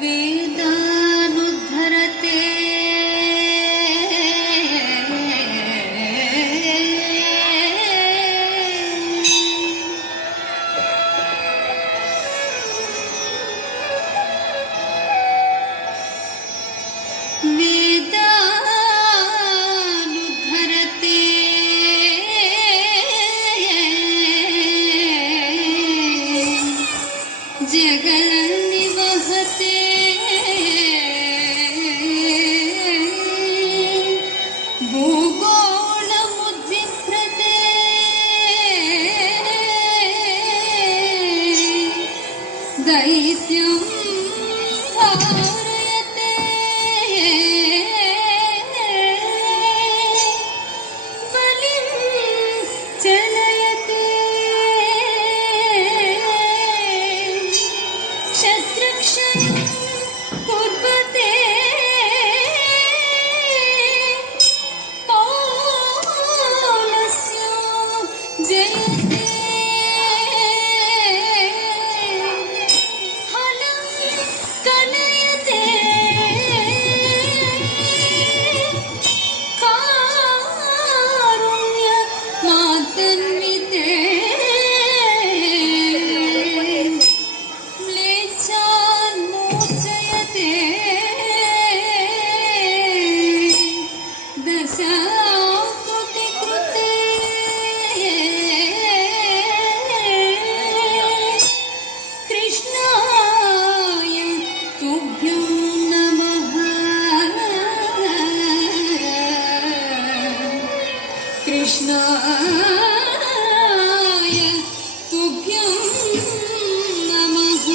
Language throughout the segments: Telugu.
वेदानुद्धरते जगन्निवहते भूगोलमुद्विभ्रते दैत्यं धारयते बलिं चलयते शत्रक्षणं कुर्वते पौलस्य जयते हलं कलयते कारुण्यमातन्विते मोचयते दशाकृतिकृते कृष्णाय तुभ्यं नमः कृष्णाय तुभ्यं नमः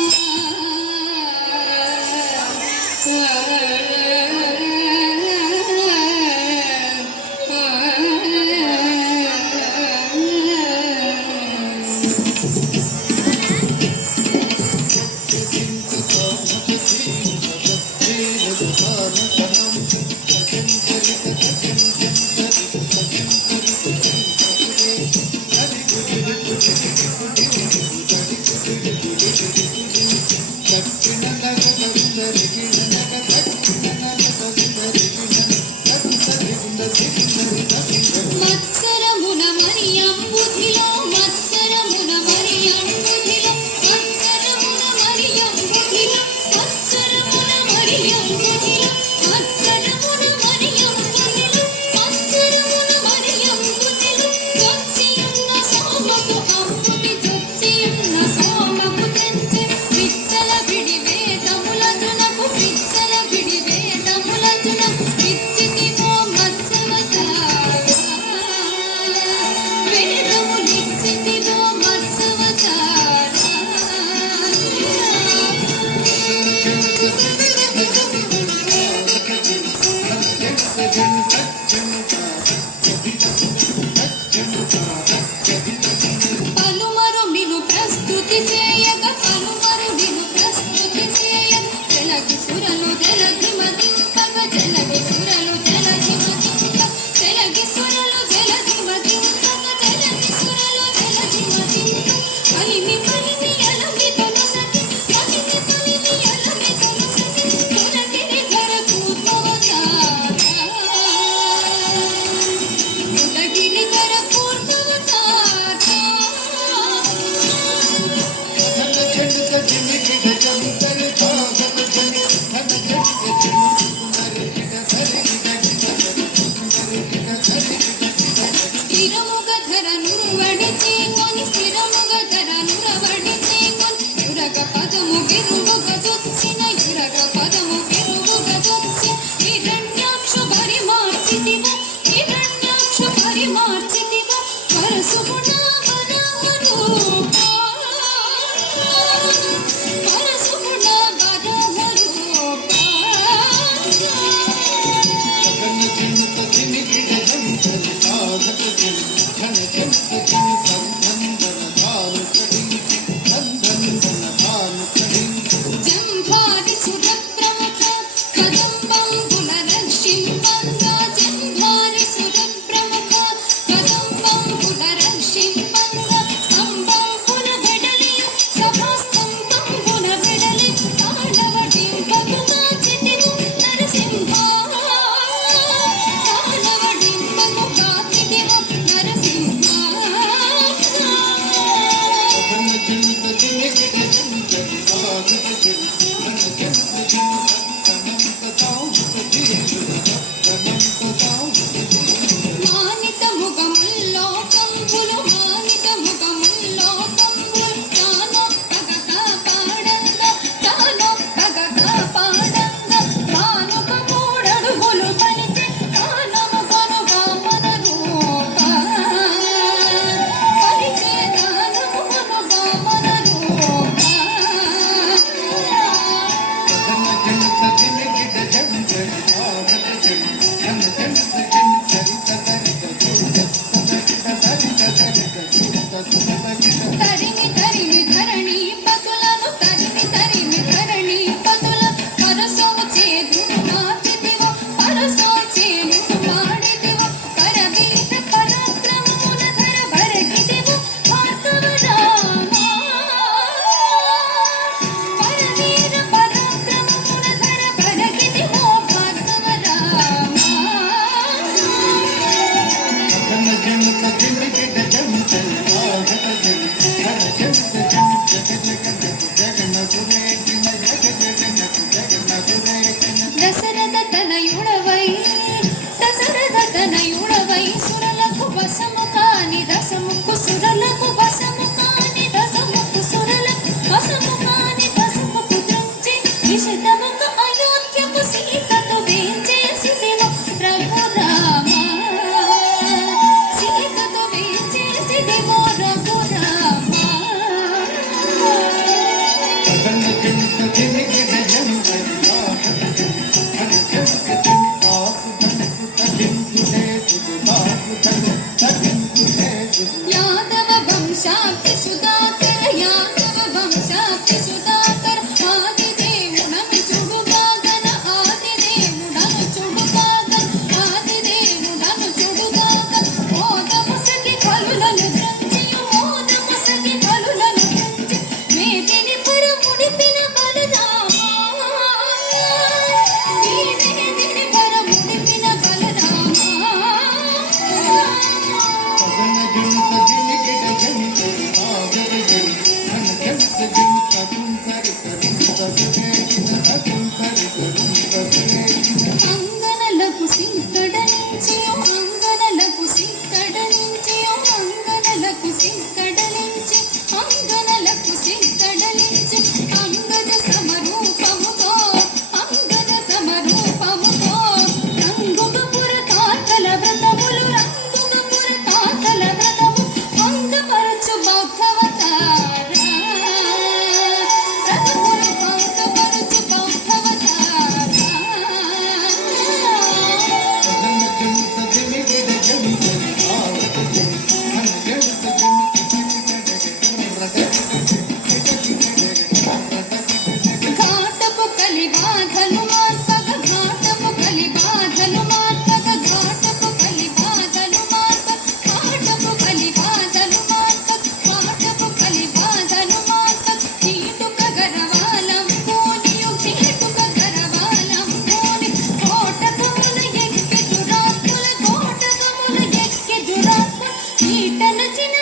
మత్సరమున మరియంబుధిలో మత్సరమున మరియంబుధిలో మత్సరమున మరియంబుధిలో మత్సరమున మరియంబుధిలో మత్సరమున మరియంబుధిలో మత్సరమున మరియంబుధిలో జొచ్చియున్న సోమకు అమ్ముని జొచ్చియున్న సోమకు తెంచె విచ్చల విడి వేదములజునకు విచ్చల విడి వేదములజునకు ఇచ్చితివో మత్సవతారా వేదములిచ్చితివో మత్సవతారా పలుమరు నిను ప్రస్తుతి చేయక పలుమరు నిను ప్రస్తుతి చేయక జలగి సురలు జలగి మదింపగ జలగి సురలు జలగి మదింపగ జలగి సురలు జలగి మదింపగ జలగి సురలు జలగి మదింపగ పలిమి పలిమి అలమి తొలసతి పలిమి పలిమి అలమి తొలసతి తొలగిరి ధర కూర్మవతారా ఉదగిరి ధర కూర్మవతారా స్థిరముగ ధరనురవడితే కొని స్థిరముగ ధరనురవడితే కొని యురగ పదము గిరువుగ జొచ్చిన యురగ పదము గిరువుగ జొచ్చిన హిరణ్యాక్షు భరి మార్చితివో హిరణ్యాక్షు భరి మార్చితివో పరశుగుణ వరహరూపా పరశుగుణ వరహరూపా జంభారి సురప్రముఖ కదంబం పునరక్షింపంగా జంభారి సురప్రముఖ కదంబం పునరక్షింపంగా స్తంభం పునబెడలి సభాస్తంభం పునబెడలి తాళవటింప యాదవ వంశాబ్ది సుధాకర యాదవ వంశాబ్ది సుధాకర ఆదిదేవుడను చుడుగాగన ఆదిదేవుడను చుడుగాగన ఆదిదేవుడను చుడుగాగన మోదముసగి కలులను ద్రంజియు మోదముసగి కలులను ద్రంజి మేదిని పరముడిపిన బలరామా మేదిని పరముడిపిన బలరామా అంగనలకు సిక్కడలించియో అంగనలకు సిక్కడలించియో అంగనలకు సిక్కడలించి అంగనలకు సిక్కడలించి అంగద సమరూపముతో అంగద సమరూపముతో రంగుగపుర తాతల వ్రతములు రంగుగపుర తాతల వ్రతము భంగపరచు బౌద్ధవతార వ్రతములు భంగపరచు బౌద్ధవతార ఘాటపు కలి బాధలు మార్పగ ఘాటపు కలి బాధలు మార్పగ ఘాటపు కలి బాధలు మార్పగ ఘాటపు కలి బాధలు మార్పగ ఘాటపు కలి బాధలు మార్పగ కీటుక గరవాలం కోనియు కీటుక గరవాలం కోని కోటకముల ఎక్కి దురాత్ముల కోటకముల ఎక్కి దురాత్ముల ఈటన చిన్న